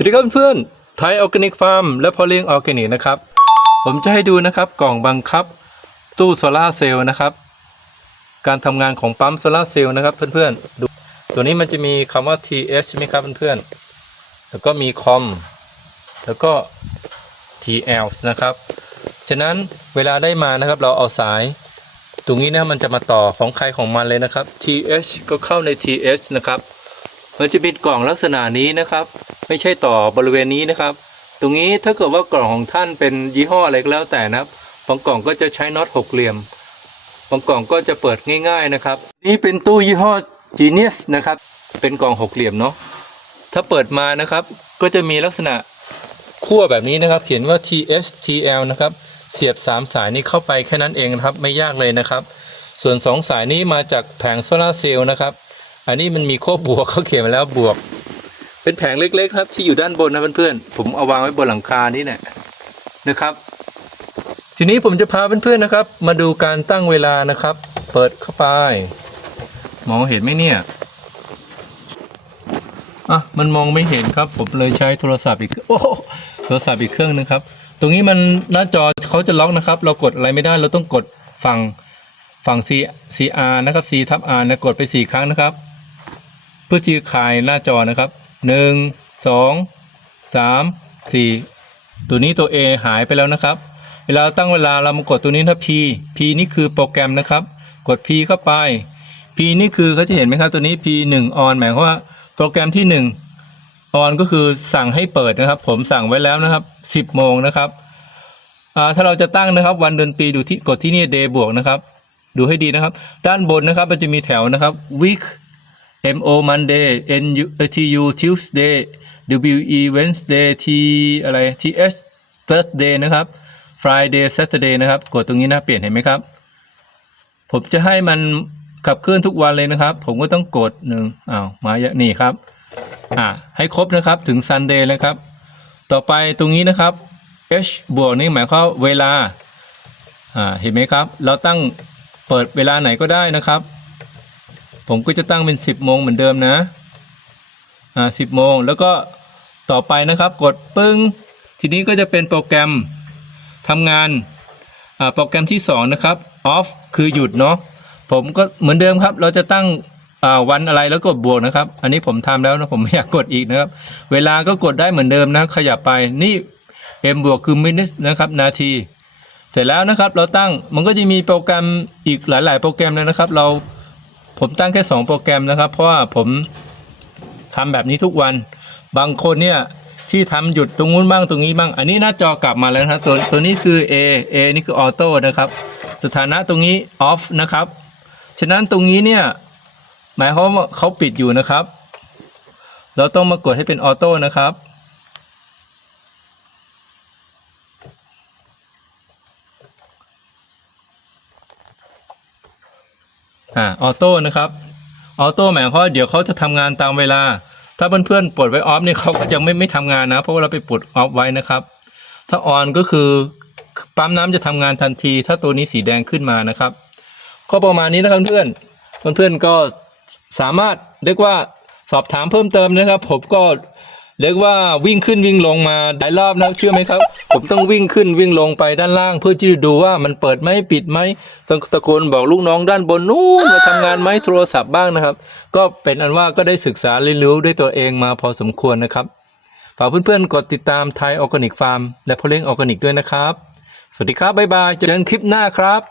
สวัสดีครับเพื่อนไทยออร์แกนิกฟาร์มและพอเลี้ยงออร์แกนิกนะครับ ผมจะให้ดูนะครับกล่องบังคับตู้โซลาเซลล์นะครับ การทำงานของปั๊มโซลาเซลล์นะครับเพื่อนๆดูตัวนี้มันจะมีคำว่า TS ใช่ไหมครับเพื่อนๆแล้วก็มีคอมแล้วก็ TL นะครับ ฉะนั้นเวลาได้มานะครับเราเอาสาย ตรงนี้นะมันจะมาต่อของใครของมันเลยนะครับ TH ก็เข้าใน TH นะครับ มันจะเป็นกล่องลักษณะนี้นะครับ ไม่ใช่ต่อบริเวณนี้นะครับ ตรงนี้ถ้าเกิดว่ากล่องของท่านเป็นยี่ห้ออะไรก็แล้วแต่นะครับบางกล่องก็จะใช้น็อตหกเหลี่ยมบางกล่องก็จะเปิดง่าย ๆนะครับ นี่เป็นตู้ยี่ห้อ Genius นะครับ เป็นกล่องหกเหลี่ยมเนาะถ้าเปิดมานะครับ ก็จะมีลักษณะขั้วแบบนี้นะครับ เขียนว่า THTL นะครับ เสียบ 3 สายนี้เข้าไปแค่นั้นเองนะครับ ไม่ยากเลยนะครับ ส่วน 2 สายนี้มาจากแผงโซลาเซลล์นะครับ อันนี้มันมีโค้บวกเขาเขียนมาแล้วบวก เป็นแผงเล็ก ๆ ครับ ที่อยู่ด้านบนนะเพื่อนๆผมเอาวางไว้บนหลังคานี่แหละนะครับ ทีนี้ผมจะพาเพื่อนๆนะครับ มาดูการตั้งเวลานะครับ เปิดเข้าไป มองเห็นไหมเนี่ยอะมันมองไม่เห็นครับ ผมเลยใช้โทรศัพท์อีกโอ้โหโทรศัพท์อีกเครื่องนึงครับ ตรงนี้มันหน้าจอเขาจะล็อกนะครับ เรากดอะไรไม่ได้เราต้องกดฝั่งฝั่ง C CR นะครับ C ทับ R นะกดไปสี่ครั้งนะครับ เพื่อที่คลายหน้าจอนะครับหนึ่งสองสามสี่ตัวนี้ตัว A หายไปแล้วนะครับ เวลาตั้งเวลาเรามากดตัวนี้นะ P P นี่คือโปรแกรมนะครับ กด P เข้าไป P นี่คือเขาจะเห็นไหมครับตัวนี้ P 1 on หมายความว่าโปรแกรมที่ 1 on ก็คือสั่งให้เปิดนะครับ ผมสั่งไว้แล้วนะครับ 10 โมงนะครับถ้าเราจะตั้งนะครับ วันเดือนปีดูที่กดที่นี่ day บวกนะครับ ดูให้ดีนะครับ ด้านบนนะครับมันจะมีแถวนะครับ week M O Monday N U T U Tuesday W E Wednesday T อะไร T S Thursday นะครับ Friday Saturday นะครับ กดตรงนี้นะเปลี่ยนเห็นไหมครับ ผมจะให้มันขับเคลื่อนทุกวันเลยนะครับ ผมก็ต้องกดหนึ่งอ้าวมาเยอะนี่ครับ อ่าให้ครบนะครับถึง Sunday เลยครับ ต่อไปตรงนี้นะครับ H บวกนี่หมายความเวลา อ่า เห็นไหมครับ เราตั้งเปิดเวลาไหนก็ได้นะครับ ผมก็จะตั้งเป็น 10โมงเหมือนเดิมนะอ่า10โมงแล้วก็ต่อไปนะครับกดปึ้ง ทีนี้ก็จะเป็นโปรแกรมทำงานอ่าโปรแกรมที่ 2 นะครับ off คือหยุดเนาะผมก็เหมือนเดิมครับ เราจะตั้งอ่าวันอะไรแล้วกดบวกนะครับ อันนี้ผมทำแล้วนะผมไม่อยากกดอีกนะครับ เวลาก็กดได้เหมือนเดิมนะ ขยับไปนี่ m บวกคือ minutes นะครับนาที เสร็จแล้วนะครับเราตั้งมันก็จะมีโปรแกรมอีกหลาย ๆ โปรแกรมเลยนะครับ เรา ผมตั้งแค่ 2 โปรแกรมนะครับ เพราะว่าผมทำแบบนี้ทุกวัน บางคนเนี่ยที่ทำหยุดตรงนู้นบ้างตรงนี้บ้าง อันนี้หน้าจอกลับมาแล้วนะครับตัวตัวนี้คือ A A นี่คือออโต้นะครับ สถานะตรงนี้ off นะครับ ฉะนั้นตรงนี้เนี่ยหมายความว่าเขาปิดอยู่นะครับ เราต้องมากดให้เป็นออโต้นะครับ อ่าออโต้นะครับออโต้หมายความว่าเดี๋ยวเขาจะทำงานตามเวลา ถ้าเพื่อนๆปลดไว้ออฟนี่เขาก็จะไม่ไม่ทำงานนะ เพราะว่าเราไปปลดออฟไว้นะครับ ถ้าออนก็คือปั๊มน้ำจะทำงานทันที ถ้าตัวนี้สีแดงขึ้นมานะครับ ก็ประมาณนี้นะครับเพื่อนเพื่อนๆก็สามารถเรียกว่าสอบถามเพิ่มเติมนะครับ ผมก็ เรียกว่าวิ่งขึ้นวิ่งลงมาหลายรอบนะเชื่อไหมครับ ผมต้องวิ่งขึ้นวิ่งลงไปด้านล่าง เพื่อที่จะดูว่ามันเปิดไหมปิดไหมต้องตะโกนบอกลูกน้องด้านบนนู้นมาทำงานไหมโทรศัพท์บ้างนะครับ ก็เป็นอันว่าก็ได้ศึกษาเรียนรู้ด้วยตัวเองมาพอสมควรนะครับฝากเพื่อนๆกดติดตามไทยออร์แกนิกฟาร์มและพ่อเลี้ยงออร์แกนิกด้วยนะครับ สวัสดีครับบ๊ายบายเจอกันคลิปหน้าครับ